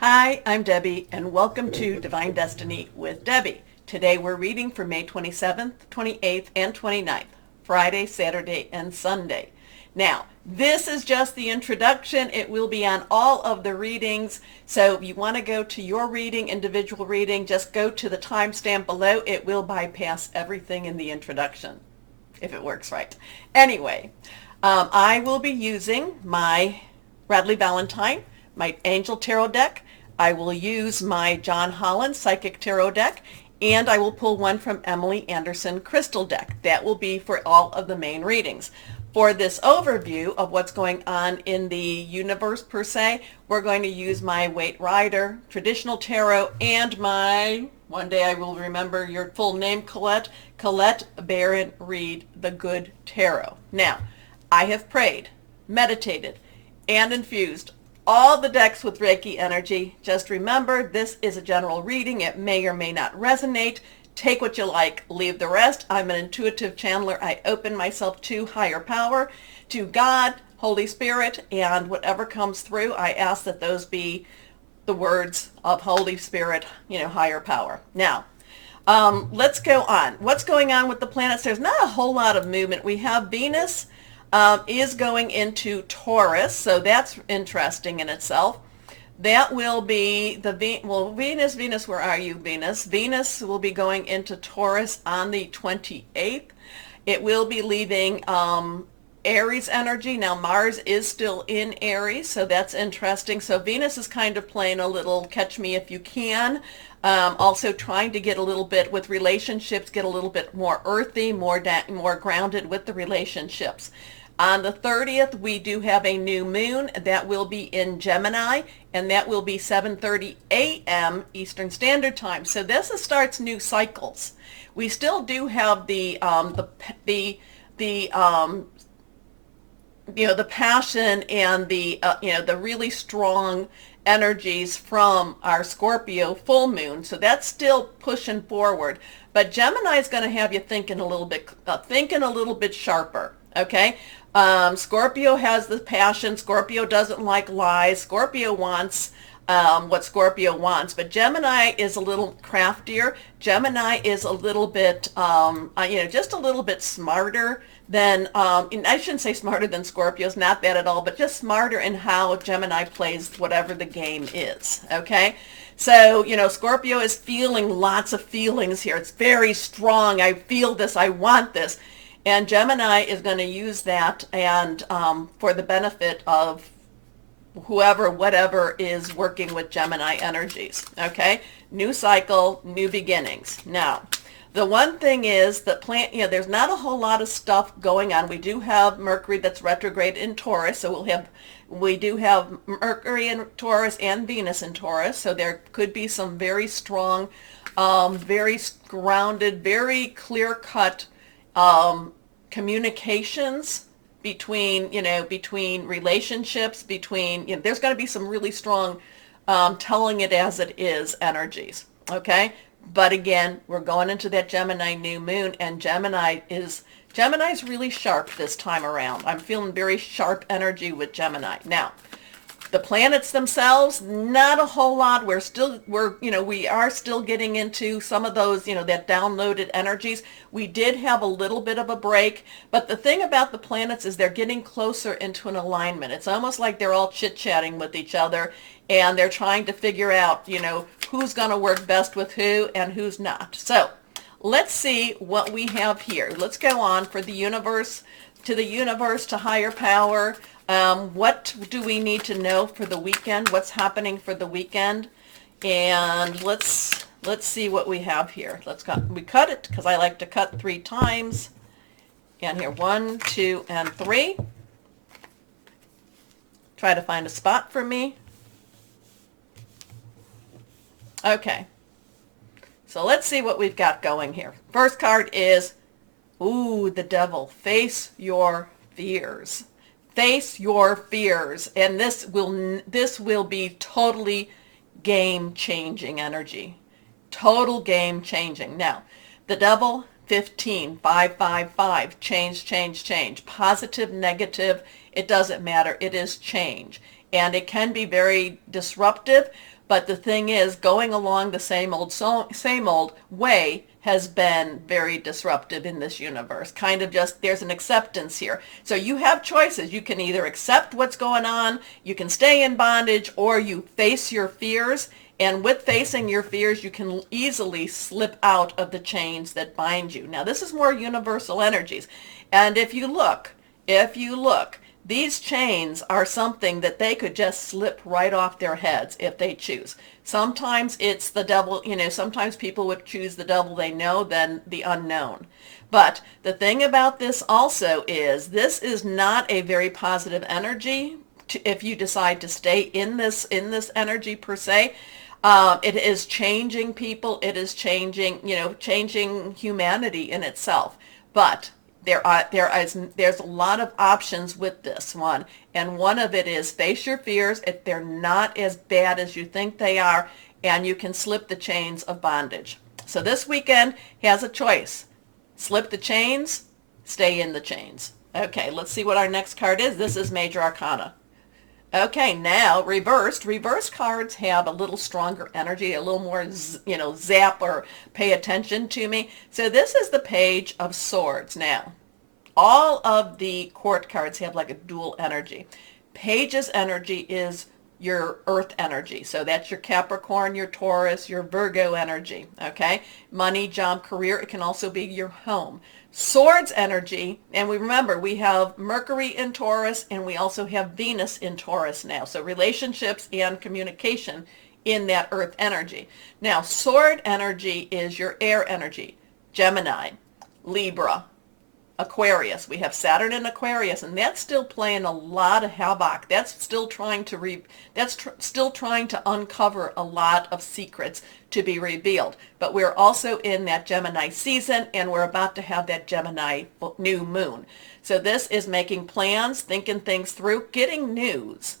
Hi, I'm Debbie, and welcome to Divine Destiny with Debbie. Today we're reading for May 27th, 28th, and 29th, Friday, Saturday, and Sunday. Now, this is just the introduction. It will be on all of the readings. So if you want to go to your reading, individual reading, just go to the timestamp below. It will bypass everything in the introduction, if it works right. Anyway, I will be using my Radley Valentine, my Angel Tarot deck. I will use my John Holland Psychic Tarot deck, and I will pull one from Emily Anderson Crystal deck. That will be for all of the main readings. For this overview of what's going on in the universe per se, we're going to use my Waite Rider Traditional Tarot and my, one day I will remember your full name, Colette Baron Reed, the Good Tarot. Now, I have prayed, meditated, and infused all the decks with Reiki energy. Just remember, this is a general reading. It may or may not resonate. Take what you like, leave the rest. I'm an intuitive channeler. I open myself to higher power, to God, Holy Spirit, and whatever comes through, I ask that those be the words of Holy Spirit, higher power. Now, let's go on. What's going on with the planets? There's not a whole lot of movement. We have Venus is going into Taurus, so that's interesting in itself. That will be Venus, where are you, Venus? Venus will be going into Taurus on the 28th. It will be leaving Aries energy. Now, Mars is still in Aries, so that's interesting. So Venus is kind of playing a little catch me if you can. Also trying to get a little bit with relationships, get a little bit more earthy, more grounded with the relationships. On the 30th, we do have a new moon that will be in Gemini, and that will be 7:30 a.m. Eastern Standard Time. So this starts new cycles. We still do have the passion and the really strong energies from our Scorpio full moon. So that's still pushing forward. But Gemini is going to have you thinking a little bit sharper. Okay. Scorpio has the passion. Scorpio doesn't like lies. Scorpio wants what Scorpio wants. But Gemini is a little craftier. Gemini is a little bit, just a little bit smarter than, I shouldn't say smarter than Scorpio's, not that at all, but just smarter in how Gemini plays whatever the game is. Okay. So, Scorpio is feeling lots of feelings here. It's very strong. I feel this. I want this. And Gemini is going to use that and for the benefit of whatever is working with Gemini energies. Okay, new cycle, new beginnings. Now, the one thing is that there's not a whole lot of stuff going on. We do have Mercury that's retrograde in Taurus, so we do have Mercury in Taurus and Venus in Taurus. So there could be some very strong, very grounded, very clear-cut communications between relationships, there's going to be some really strong telling it as it is energies. Okay. But again, we're going into that Gemini new moon, and Gemini's really sharp this time around. I'm feeling very sharp energy with Gemini. Now, the planets themselves, not a whole lot. We are still getting into some of those, that downloaded energies. We did have a little bit of a break, but the thing about the planets is they're getting closer into an alignment. It's almost like they're all chit-chatting with each other, and they're trying to figure out, who's going to work best with who and who's not. So let's see what we have here. Let's go on for the universe, to higher power. What do we need to know for the weekend? What's happening for the weekend? And let's see what we have here. We cut it because I like to cut 3 times. And here, 1, 2, and 3. Try to find a spot for me. Okay. So let's see what we've got going here. First card is, the Devil. Face your fears. Face your fears. And this will be totally game-changing energy. Total game-changing. Now, the Devil, 15, 555, change. Positive, negative, it doesn't matter. It is change. And it can be very disruptive, But the thing is, going along the same old way has been very disruptive in this universe. Kind of just, there's an acceptance here. So you have choices. You can either accept what's going on, you can stay in bondage, or you face your fears. And with facing your fears, you can easily slip out of the chains that bind you. Now, this is more universal energies. And if you look, these chains are something that they could just slip right off their heads if they choose. Sometimes it's the devil, sometimes people would choose the devil they know than the unknown. But the thing about this also is this is not a very positive energy if you decide to stay in this energy per se. It is changing people. It is changing humanity in itself. But there's a lot of options with this one, and one of it is face your fears if they're not as bad as you think they are, and you can slip the chains of bondage. So this weekend has a choice. Slip the chains, stay in the chains. Okay, let's see what our next card is. This is Major Arcana. Okay, now reversed. Reverse cards have a little stronger energy, a little more, zap or pay attention to me. So this is the Page of Swords. Now, all of the court cards have like a dual energy. Page's energy is your earth energy. So that's your Capricorn, your Taurus, your Virgo energy. Okay, money, job, career. It can also be your home. Swords energy, and we have Mercury in Taurus, and we also have Venus in Taurus now. So relationships and communication in that earth energy. Now, sword energy is your air energy. Gemini, Libra, Aquarius. We have Saturn in Aquarius, and that's still playing a lot of havoc. That's still trying to still trying to uncover a lot of secrets to be revealed. But we're also in that Gemini season, and we're about to have that Gemini new moon. So this is making plans, thinking things through, getting news,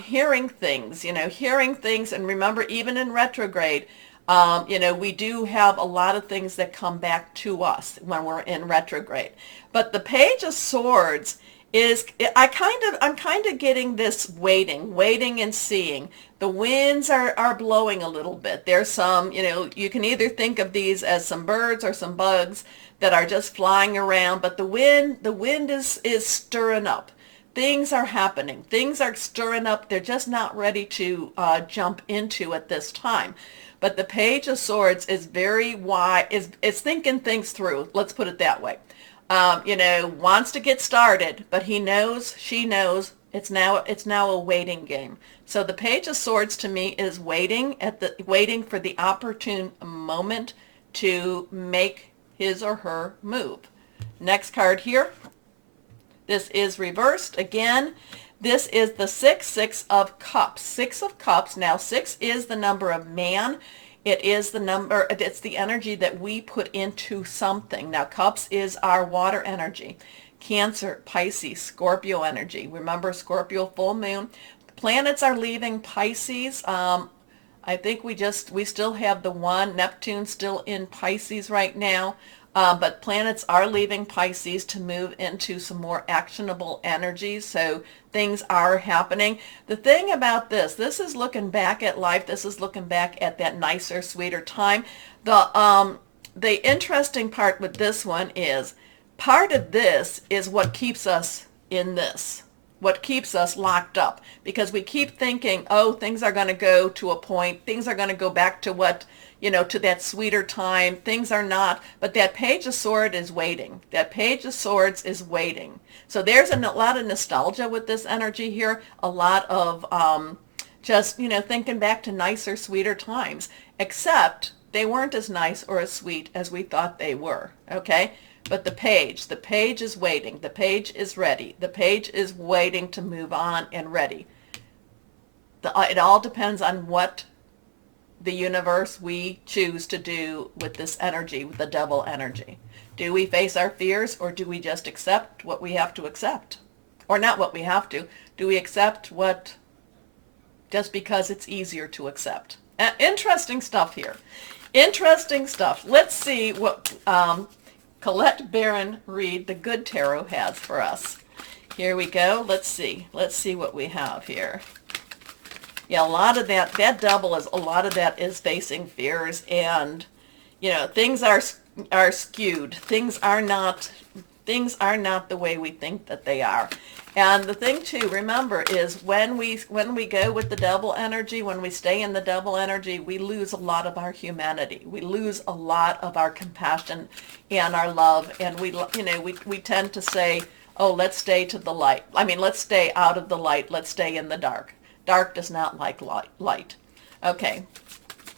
hearing things, and remember, even in retrograde, we do have a lot of things that come back to us when we're in retrograde. But the Page of Swords is, I'm kind of getting this waiting and seeing. The winds are blowing a little bit. There's some, you can either think of these as some birds or some bugs that are just flying around, but the wind is stirring up. Things are happening. Things are stirring up. They're just not ready to jump into at this time. But the Page of Swords is very wise, is thinking things through. Let's put it that way. Wants to get started, but she knows it's now a waiting game. So the Page of Swords to me is waiting for the opportune moment to make his or her move. Next card here. This is reversed again. This is the Six of Cups. Six of Cups. Now, 6 is the number of man. It's the energy that we put into something. Now, Cups is our water energy. Cancer, Pisces, Scorpio energy. Remember, Scorpio full moon. Planets are leaving Pisces. I think we still have the one, Neptune, still in Pisces right now. But planets are leaving Pisces to move into some more actionable energies. So things are happening. The thing about this is looking back at life. This is looking back at that nicer, sweeter time. The interesting part with this one is part of this is what keeps us in this, what keeps us locked up, because we keep thinking, oh, things are going to go to a point. Things are going to go back to what, to that sweeter time. Things are not, but that Page of Swords is waiting. That Page of Swords is waiting. So there's a lot of nostalgia with this energy here, a lot of just, thinking back to nicer, sweeter times, except they weren't as nice or as sweet as we thought they were, okay? But the page is waiting. The page is ready. The page is waiting to move on and ready. It all depends on what the universe we choose to do with this energy, with the devil energy. Do we face our fears, or do we just accept what we have to accept? Or not what we have to. Do we accept what, just because it's easier to accept? Interesting stuff here. Interesting stuff. Let's see what Colette Baron Reed, the Good Tarot, has for us. Here we go. Let's see what we have here. Yeah, a lot of that double is, a lot of that is facing fears, and things are skewed. Things are not the way we think that they are. And the thing to remember is when we go with the double energy, when we stay in the double energy, we lose a lot of our humanity. We lose a lot of our compassion and our love, and we tend to say, "Oh, let's stay to the light. I mean, let's stay out of the light. Let's stay in the dark." Dark does not like light. Okay.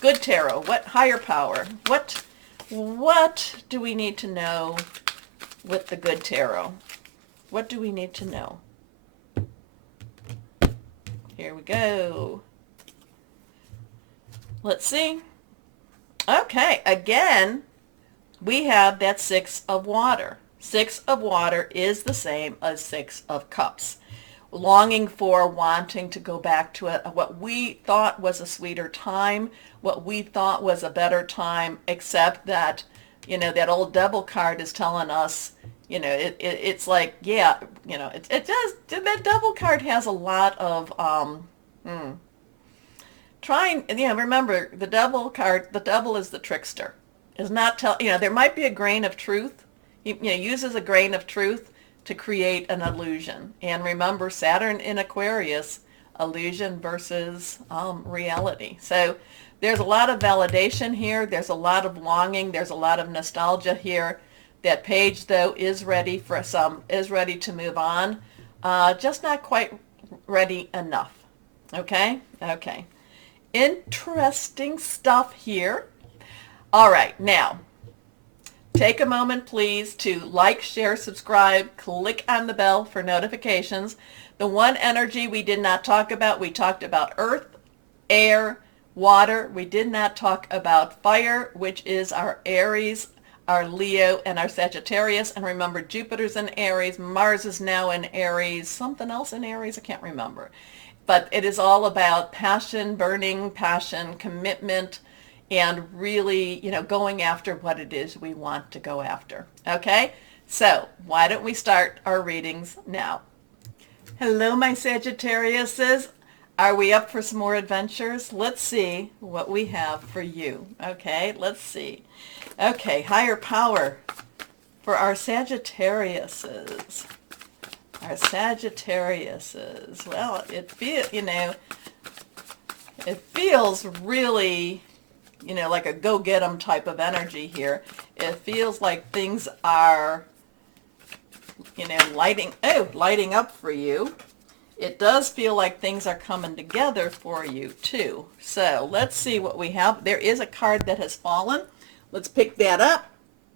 Good tarot. What higher power? What do we need to know with the good tarot? What do we need to know? Here we go. Let's see. Okay, again, we have that Six of Water. Six of Water is the same as Six of Cups. Longing for, wanting to go back to what we thought was a sweeter time, what we thought was a better time, except that, that old devil card is telling us, it's like, yeah, it does, that devil card has a lot of, remember, the devil card, the devil is the trickster. Is not there might be a grain of truth, uses a grain of truth to create an illusion. And remember, Saturn in Aquarius, illusion versus reality. So there's a lot of validation here. There's a lot of longing. There's a lot of nostalgia here. That page, though, is ready to move on. Just not quite ready enough. Okay? Okay. Interesting stuff here. All right, now, take a moment, please, to like, share, subscribe, click on the bell for notifications. The one energy we did not talk about, we talked about earth, air, water. We did not talk about fire, which is our Aries, our Leo, and our Sagittarius. And remember, Jupiter's in Aries, Mars is now in Aries, something else in Aries, I can't remember. But it is all about passion, burning passion, commitment, and really, going after what it is we want to go after. Okay? So, why don't we start our readings now? Hello, my Sagittariuses. Are we up for some more adventures? Let's see what we have for you. Okay, let's see. Okay, higher power for our Sagittariuses. Our Sagittariuses. Well, it feels really, like a go-get-'em type of energy here. It feels like things are, lighting up for you. It does feel like things are coming together for you, too. So let's see what we have. There is a card that has fallen. Let's pick that up.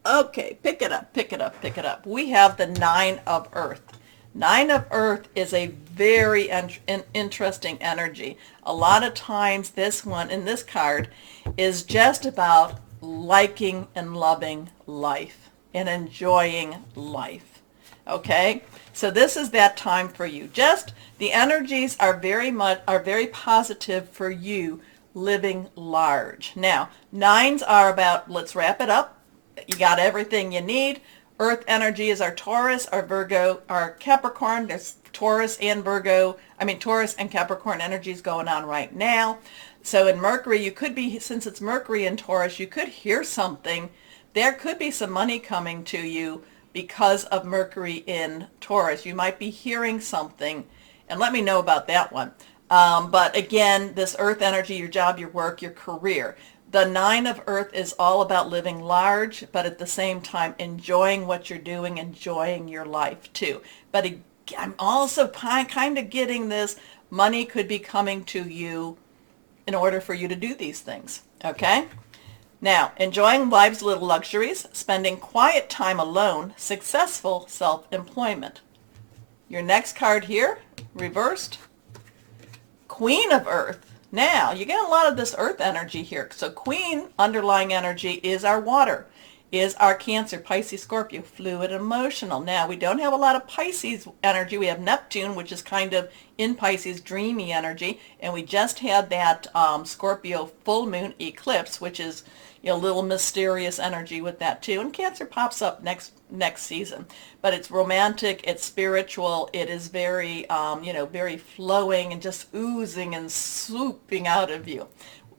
Okay, pick it up, pick it up, pick it up. We have the Nine of Earth. Nine of Earth is a very interesting energy. A lot of times this one in this card is just about liking and loving life and enjoying life. Okay? So this is that time for you. Just the energies are very positive for you living large. Now, nines are about, let's wrap it up. You got everything you need. Earth energy is our Taurus, our Virgo, our Capricorn. There's Taurus and Capricorn energies going on right now. So in Mercury, you could be, since it's Mercury in Taurus, you could hear something. There could be some money coming to you because of Mercury in Taurus. You might be hearing something, and let me know about that one. But again, this Earth energy, your job, your work, your career. The Nine of Earth is all about living large, but at the same time enjoying what you're doing, enjoying your life too. But I'm also kind of getting this, money could be coming to you in order for you to do these things, okay? Now, enjoying life's little luxuries, spending quiet time alone, successful self-employment. Your next card here, reversed, Queen of Earth. Now, you get a lot of this earth energy here. So Queen, underlying energy, is our water. is our Cancer, Pisces, Scorpio, fluid, emotional. Now, we don't have a lot of Pisces energy. We have Neptune, which is kind of in Pisces, dreamy energy, and we just had that Scorpio full moon eclipse, which is a little mysterious energy with that too. And Cancer pops up next season, but it's romantic, it's spiritual, it is very very flowing and just oozing and swooping out of you.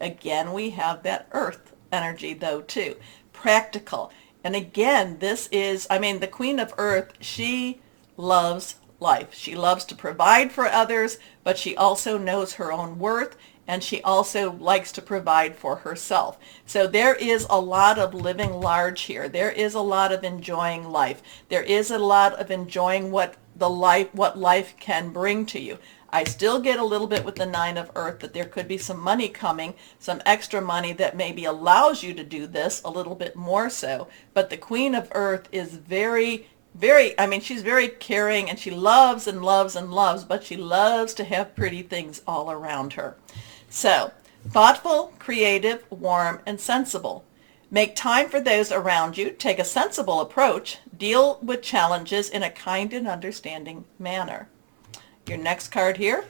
Again, we have that Earth energy though too, practical. And again, this is, the Queen of Earth, she loves life. She loves to provide for others, but she also knows her own worth, and she also likes to provide for herself. So there is a lot of living large here. There is a lot of enjoying life. There is a lot of enjoying what life can bring to you. I still get a little bit with the Nine of Earth that there could be some money coming, some extra money that maybe allows you to do this a little bit more so. But the Queen of Earth is very, she's very caring, and she loves and loves and loves, but she loves to have pretty things all around her. So, thoughtful, creative, warm, and sensible. Make time for those around you. Take a sensible approach. Deal with challenges in a kind and understanding manner. Your next card here,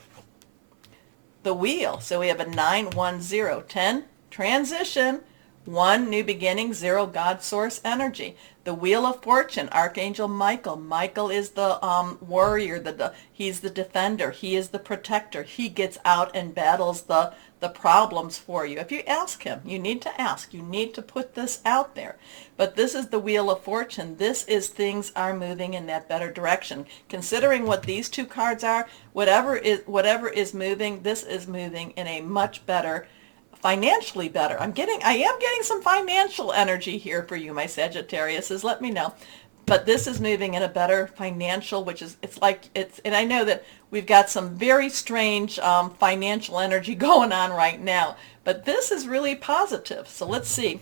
the Wheel. So we have a 9, 1, 0, 10, transition, 1, new beginning, 0, God source energy. The Wheel of Fortune, Archangel Michael. Michael is the warrior, he's the defender, he is the protector. He gets out and battles the problems for you. If you ask him, you need to ask, you need to put this out there. But this is the Wheel of Fortune. This is things are moving in that better direction. Considering what these two cards are, whatever is moving, this is moving in a much better, financially better. I am getting some financial energy here for you, my Sagittariuses. Let me know. But this is moving in a better financial, and I know that we've got some very strange financial energy going on right now, but this is really positive. So let's see.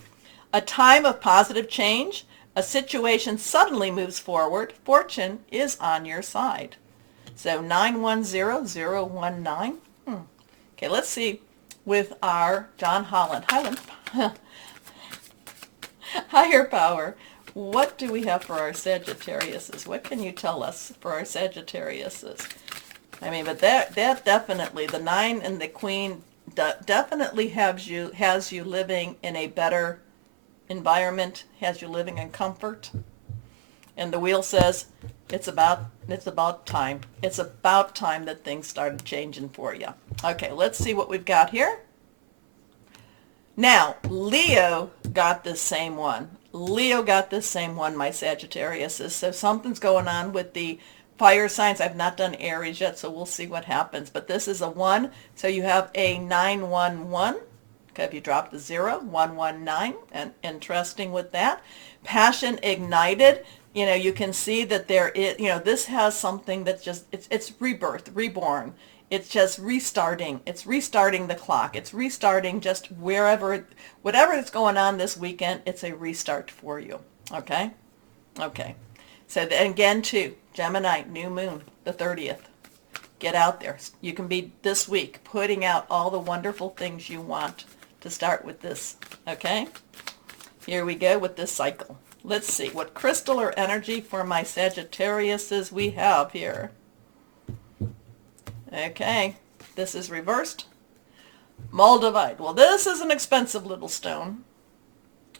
A time of positive change. A situation suddenly moves forward. Fortune is on your side. So 910019. Okay, let's see with our John Holland. Higher power. What do we have for our Sagittariuses? What can you tell us for our Sagittariuses? But that definitely, the 9 and the Queen definitely has you living in a better environment, has you living in comfort. And the Wheel says it's about time. It's about time that things started changing for you. Okay, let's see what we've got here. Now, Leo got this same one. My Sagittarius. So something's going on with the fire signs. I've not done Aries yet, so we'll see what happens. But this is a 1, so you have a 911. Okay, if you drop the 0, 119, and interesting with that. Passion ignited. You can see that there is, this has something that's just, it's rebirth, reborn. It's just restarting. It's restarting the clock. It's restarting just whatever is going on this weekend, it's a restart for you. Okay? Okay. So then again, too, Gemini, new moon, the 30th. Get out there. You can be this week putting out all the wonderful things you want to start with this. Okay? Here we go with this cycle. Let's see what crystal or energy for my Sagittariuses we have here. Okay, this is reversed. Moldavite. Well, this is an expensive little stone.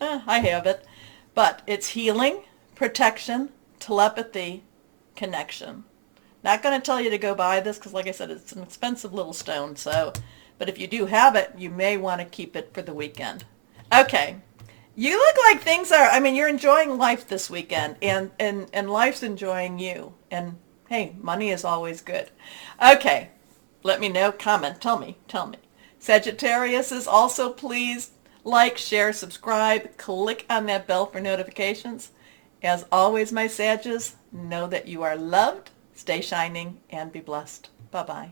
I have it. But it's healing, protection, telepathy, connection. Not going to tell you to go buy this because, like I said, it's an expensive little stone. But if you do have it, you may want to keep it for the weekend. Okay. You look like things are, you're enjoying life this weekend, and life's enjoying you. And hey, money is always good. Okay, let me know, comment, tell me. Sagittarius is also, please like, share, subscribe, click on that bell for notifications. As always, my Sages, know that you are loved, stay shining, and be blessed. Bye-bye.